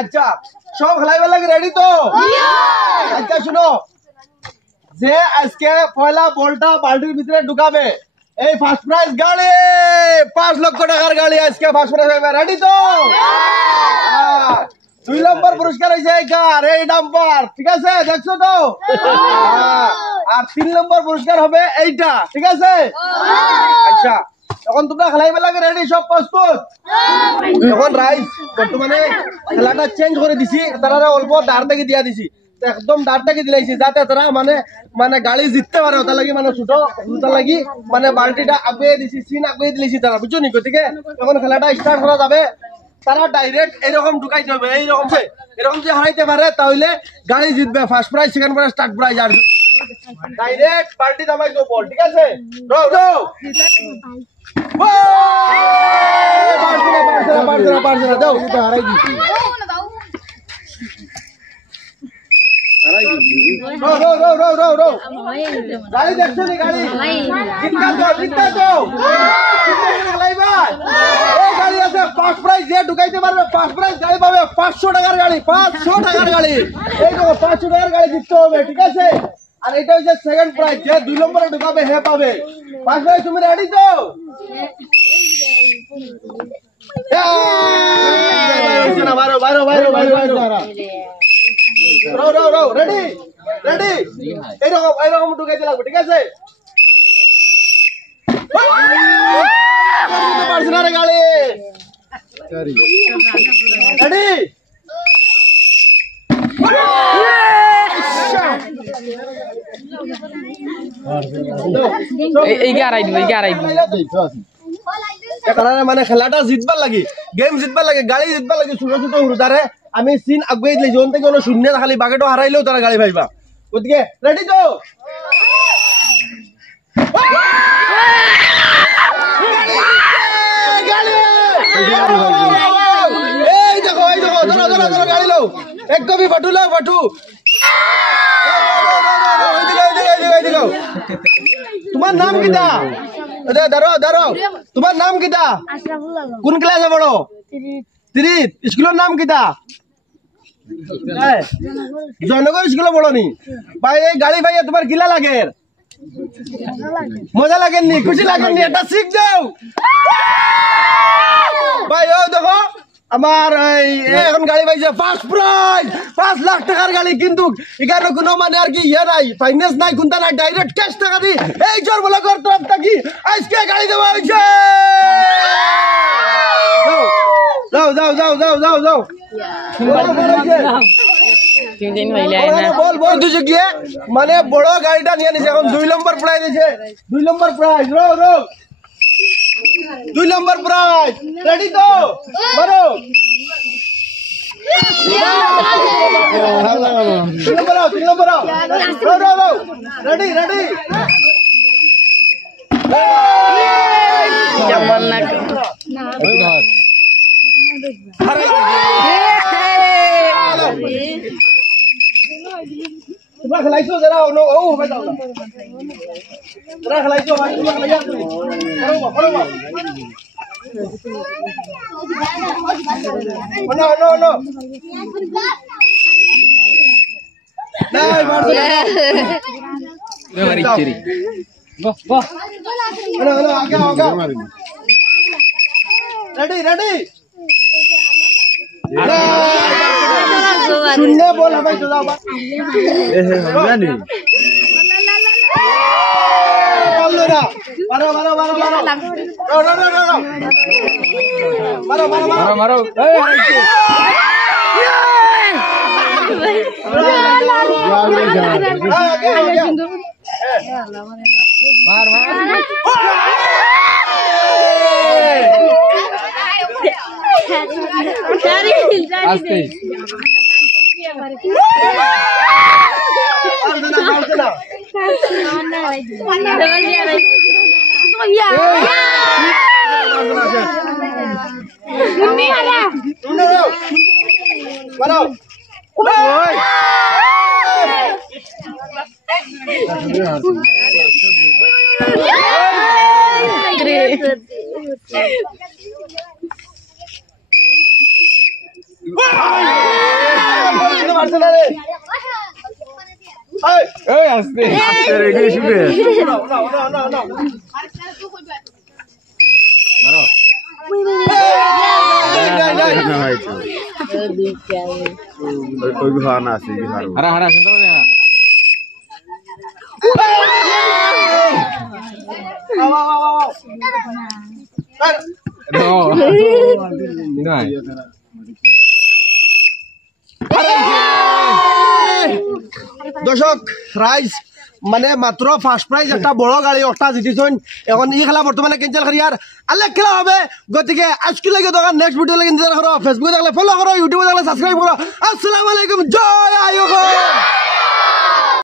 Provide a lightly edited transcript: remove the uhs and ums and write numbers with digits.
আচ্ছা সব খেলাইবার লাগে রেডি তো? আচ্ছা শুনো, যে আজকে পয়লা বলটা বালতির ভিতরে ঢুকাবে এই ফার্স্ট প্রাইজ গাড়ি 5 লক্ষ টাকার গাড়ি আজকে ফার্স্ট প্রাইজ হবে। রেডি তো? 2 নম্বর পুরস্কার হয়েছে এই কার, এই ডাম্পার, ঠিক আছে দেখছো তো? আর 3 নম্বর পুরস্কার হবে এইটা, ঠিক আছে? আচ্ছা এখন তোমরা খেলাইবে লাগে রেডি, সব প্রস্তুত? এখন রাইস বর্তমানে খেলাটা চেঞ্জ করে দিছি, তারা অল্প দাঁড় থেকে দিয়া দিছি, একদম দাঁড় থেকে দিলাইছি যাতে তারা মানে গাড়ি জিততে পারে, ওটা লাগি মানে ছোট ওটা লাগি মানে বালতিটা আগুয়ে দিছি, সিন আগুয়ে দিলেছি তারা, বুঝছো নি? গতিকে এখন খেলাটা স্টার্ট করা যাবে। তারা ডাইরেক্ট এইরকম ঢুকাইতে হবে, এইরকম এরকম যে হারাইতে পারে তাহলে গাড়ি জিতবে, first prize, second prize, third prize. আর ডাইরেক্ট বালতি দামাই দেবো বল, ঠিক আছে? গাড়ি দেখছো নি? গাড়ি গাড়ি আছে ফার্স্ট প্রাইজ, যে ঢুকাইতে পারবে ফার্স্ট প্রাইজ গাড়ি পাবে 500 টাকার গাড়ি, 500 টাকার গাড়ি, এই তো 500 টাকার গাড়ি জিততে হবে, ঠিক আছে? আর এটা হচ্ছে সেকেন্ড প্রাইজ, যে 2 নম্বরে ঢুকাবে হে পাবে ফার্স্ট প্রাইজ। তুমি রেডি তো? রেডি রেডি, এইরকম ঢুকাইতে লাগবে, ঠিক আছে? পার্সোনাল গাড়ি রেডি, মানে খেলাটা জিতবার লাগে, গেম জিতবার লাগে, গাড়ি জিতবার লাগে, ছোট ছোট হুরুদারে আমি সিন আগুয়াই দিলে যখন থেকে শূন্য খালি বাকেটও হারাইলেও তারা গাড়ি পাইবা। গতিকে রেডি তো? এই দেখো ধরো ধরো ধরো গাড়ি লো, এক কপি বাটু লাও, বাটু তোমার নাম কিটা? দাঁড়ো দাঁড়ো, তোমার নাম কিটা? কোন ক্লাসে পড়ো? 3 স্কুলের নাম কিটা? জয়নগর স্কুলে পড়ো নি? ভাই এই গাড়ি ভাইয়া তোমার গিলা লাগে? মজা লাগেননি? খুশি লাগেননি? এটা শিখ যাও ভাই। ও দেখো আমার এখন গাড়ি পাইছে ফার্স্ট প্রাইজ 5 লাখ টাকার গাড়ি, কিন্তু এখানে কোনো মানে আর কি ইয়ে নাই, ফাইন্যান্স নাই, কোনটা নাই, ডাইরেক্ট ক্যাশ টাকা দি এই জোর বলে করতাম থাকি আজকে গাড়ি দেওয়া হয়েছে। যাও যাও যাও যাও যাও যাও বল বল তুই গিয়ে মানে বড় গাড়িটা নিয়ে নিছে, এখন 2 নম্বর প্রাইজ আছে, 2 নম্বর প্রাইজ। রো রো 2 নম্বর প্রাইজ, রেডি তো? মারো রেডি রেডি, তোমরা খেলাইছো যারা ও হবে যাও যারা খেলাইছো রেডি রেডি শূন্য বল ভাই তো যাও মারো মারো মারো মারো মারো মারো মারো মারো মার মার আস্তে মারছে না রে এই আস্তে আস্তে রেডি শুনে মারো ওই ঘর না আছে হারা হারা শুনতে পারে দর্শক প্রাইজ মানে মাত্র ফার্স্ট প্রাইজ একটা বড় গাড়ি ওটা জিতেছেন এখন এই খেলা বর্তমানে ক্যান্সেল করি আর আলেক খেলা হবে গতিকে আজকে লাগে দোকান নেক্সট ভিডিও লাগে ইন্তজার করো ফেসবুকে দেখলে ফলো করো ইউটিউবে দেখলে সাবস্ক্রাইব করো আসসালামু আলাইকুম জয় আইয়ুব।